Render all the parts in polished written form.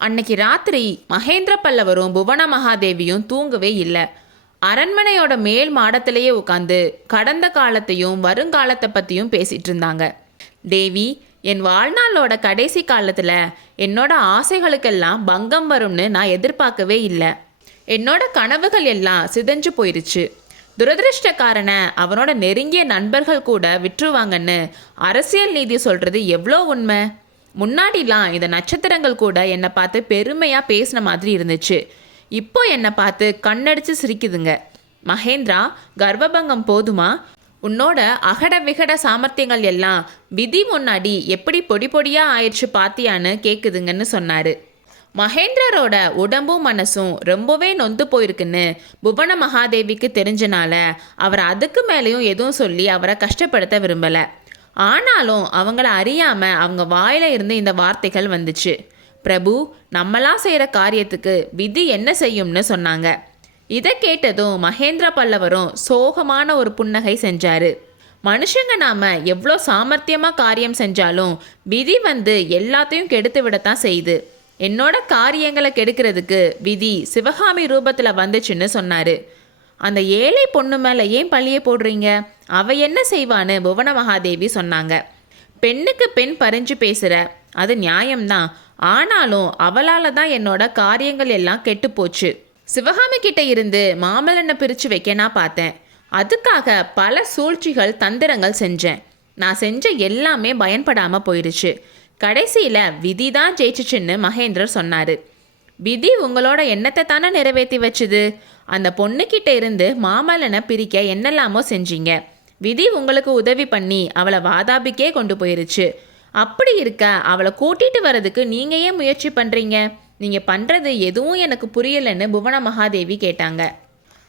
அன்னைக்கு ராத்திரி மகேந்திர பல்லவரும் புவன மகாதேவியும் தூங்கவே இல்லை. அரண்மனையோட மேல் மாடத்திலேயே உட்காந்து கடந்த காலத்தையும் வருங்காலத்தை பற்றியும் பேசிகிட்டு இருந்தாங்க. தேவி, என் வாழ்நாளோட கடைசி காலத்தில் என்னோட ஆசைகளுக்கெல்லாம் பங்கம் வரும்னு நான் எதிர்பார்க்கவே இல்லை. என்னோட கனவுகள் எல்லாம் சிதைஞ்சு போயிருச்சு. துரதிருஷ்டக்காரன அவனோட நெருங்கிய நண்பர்கள் கூட விட்டுருவாங்கன்னு அரசியல் நீதி சொல்கிறது எவ்வளோ உண்மை. முன்னாடிலாம் இந்த நட்சத்திரங்கள் கூட என்னை பார்த்து பெருமையாக பேசின மாதிரி இருந்துச்சு. இப்போ என்னை பார்த்து கண்ணடிச்சு சிரிக்குதுங்க. மகேந்திரா, கர்ப்பபங்கம் போதுமா? உன்னோட அகட விகட சாமர்த்தியங்கள் எல்லாம் விதி முன்னாடி எப்படி பொடி பொடியாக ஆயிடுச்சு பாத்தியான்னு கேட்குதுங்கன்னு சொன்னார். மகேந்திரரோட உடம்பும் மனசும் ரொம்பவே நொந்து போயிருக்குன்னு புவன மகாதேவிக்கு தெரிஞ்சனால அவர் அதுக்கு மேலேயும் எதுவும் சொல்லி அவரை கஷ்டப்படுத்த விரும்பலை. ஆனாலும் அவங்கள அறியாமல் அவங்க வாயில் இருந்து இந்த வார்த்தைகள் வந்துச்சு. பிரபு, நம்மளாம் செய்கிற காரியத்துக்கு விதி என்ன செய்யும்னு சொன்னாங்க. இதை கேட்டதும் மகேந்திர பல்லவரும் சோகமான ஒரு புன்னகை செஞ்சார். மனுஷங்க நாம் எவ்வளோ சாமர்த்தியமாக காரியம் செஞ்சாலும் விதி எல்லாத்தையும் கெடுத்து விடத்தான் செய்யுது. என்னோட காரியங்களை கெடுக்கிறதுக்கு விதி சிவகாமி ரூபத்தில் வந்துச்சுன்னு சொன்னார். அந்த ஏழை பொண்ணு மேலே ஏன் பழியை போடுறீங்க? அவ என்ன செய்வான்னு புவன மகாதேவி சொன்னாங்க. பெண்ணுக்கு பெண் பறிஞ்சு பேசுகிற அது நியாயம்தான். ஆனாலும் அவளால் தான் என்னோட காரியங்கள் எல்லாம் கெட்டு போச்சு. சிவகாமி கிட்ட இருந்து மாமல்லனை பிரித்து வைக்க நான் பார்த்தேன். அதுக்காக பல சூழ்ச்சிகள் தந்திரங்கள் செஞ்சேன். நான் செஞ்ச எல்லாமே பயன்படாமல் போயிடுச்சு. கடைசியில் விதி தான் ஜெயிச்சிச்சுன்னு மகேந்திரர் சொன்னார். விதி உங்களோட எண்ணத்தை தானே நிறைவேற்றி வச்சுது. அந்த பொண்ணுக்கிட்ட இருந்து மாமல்லனை பிரிக்க என்னெல்லாமோ செஞ்சீங்க. விதி உங்களுக்கு உதவி பண்ணி அவளை வாதாபிக்கே கொண்டு போயிருச்சு. அப்படி இருக்க அவளை கூட்டிகிட்டு வர்றதுக்கு நீங்கள் ஏன் முயற்சி பண்ணுறீங்க? நீங்கள் பண்ணுறது எதுவும் எனக்கு புரியலைன்னு புவன மகாதேவி கேட்டாங்க.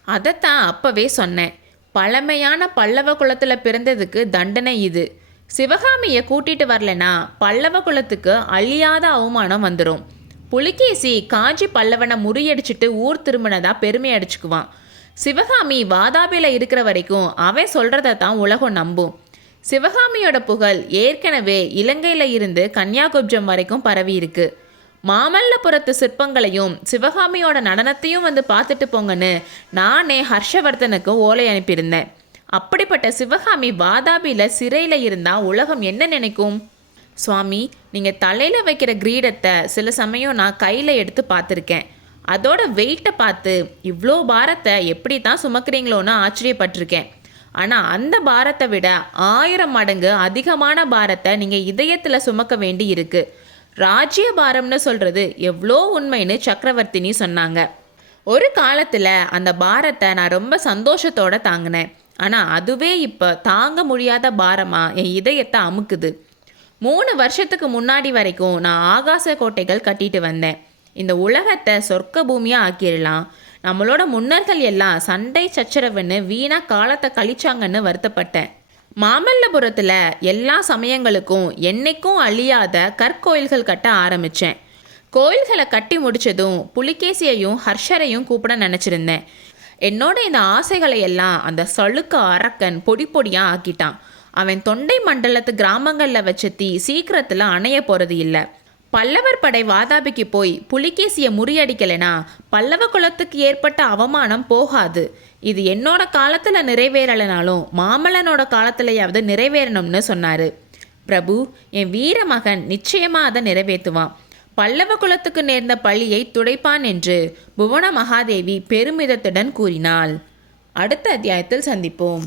அதைத்தான் அப்போவே சொன்னேன். பழமையான பல்லவ குலத்தில் பிறந்ததுக்கு தண்டனை இது. சிவகாமியை கூட்டிகிட்டு வரலனா பல்லவ குலத்துக்கு அழியாத அவமானம் வந்துடும். புலிகேசி காஞ்சி பல்லவனை முறியடிச்சிட்டு ஊர் திரும்பினதா பெருமை அடிச்சுக்குவான். சிவகாமி வாதாபியில் இருக்கிற வரைக்கும் அவன் சொல்கிறத தான் உலகம் நம்பும். சிவகாமியோட புகழ் ஏற்கனவே இலங்கையில் இருந்து கன்னியாகுப்ஜம் வரைக்கும் பரவி இருக்கு. மாமல்லபுரத்து சிற்பங்களையும் சிவகாமியோட நடனத்தையும் பார்த்துட்டு போங்கன்னு நானே ஹர்ஷவர்தனுக்கு ஓலை அனுப்பியிருந்தேன். அப்படிப்பட்ட சிவகாமி வாதாபியில் சிறையில் இருந்தால் உலகம் என்ன நினைக்கும்? சுவாமி, நீங்கள் தலையில் வைக்கிற கிரீடத்தை சில சமயம் நான் கையில் எடுத்து பார்த்துருக்கேன். அதோட வெயிட்டை பார்த்து இவ்வளோ பாரத்தை எப்படி தான் சுமக்கிறீங்களோன்னு ஆச்சரியப்பட்டிருக்கேன். ஆனால் அந்த பாரத்தை விட 1000 மடங்கு அதிகமான பாரத்தை நீங்கள் இதயத்தில் சுமக்க வேண்டி இருக்கு. ராஜ்ய பாரம்னு சொல்கிறது எவ்வளோ உண்மைன்னு சக்கரவர்த்தினி சொன்னாங்க. ஒரு காலத்தில் அந்த பாரத்தை நான் ரொம்ப சந்தோஷத்தோடு தாங்கினேன். ஆனால் அதுவே இப்போ தாங்க முடியாத பாரமாக என் இதயத்தை அமுக்குது. 3 வருஷத்துக்கு முன்னாடி வரைக்கும் நான் ஆகாச கோட்டைகள் கட்டிட்டு வந்தேன். இந்த உலகத்தை சொர்க்க பூமியாக ஆக்கிடலாம். நம்மளோட முன்னர்கள் எல்லாம் சண்டை சச்சரவுன்னு வீணாக காலத்தை கழிச்சாங்கன்னு வருத்தப்பட்டேன். மாமல்லபுரத்தில் எல்லா சமயங்களுக்கும் என்னைக்கும் அழியாத கற்கோயில்கள் கட்ட ஆரம்பித்தேன். கோயில்களை கட்டி முடித்ததும் புலிகேசியையும் ஹர்ஷரையும் கூப்பிட நினச்சிருந்தேன். என்னோட இந்த ஆசைகளை எல்லாம் அந்த சளுக்க அரக்கன் பொடி பொடியாக ஆக்கிட்டான். அவன் தொண்டை மண்டலத்து கிராமங்களில் வச்ச தீ சீக்கிரத்தில் அணைய போகிறது இல்லை. பல்லவர் படை வாதாபிக்கு போய் புலிகேசியை முறியடிக்கலைனா பல்லவ குலத்துக்கு ஏற்பட்ட அவமானம் போகாது. இது என்னோட காலத்தில் நிறைவேறலைனாலும் மாமல்லனோட காலத்திலேயாவது நிறைவேறணும்னு சொன்னார். பிரபு, என் வீர மகன் நிச்சயமாக அதை நிறைவேற்றுவான். பல்லவ குலத்துக்கு நேர்ந்த பழியை துடைப்பான் என்று புவன மகாதேவி பெருமிதத்துடன் கூறினாள். அடுத்த அத்தியாயத்தில் சந்திப்போம்.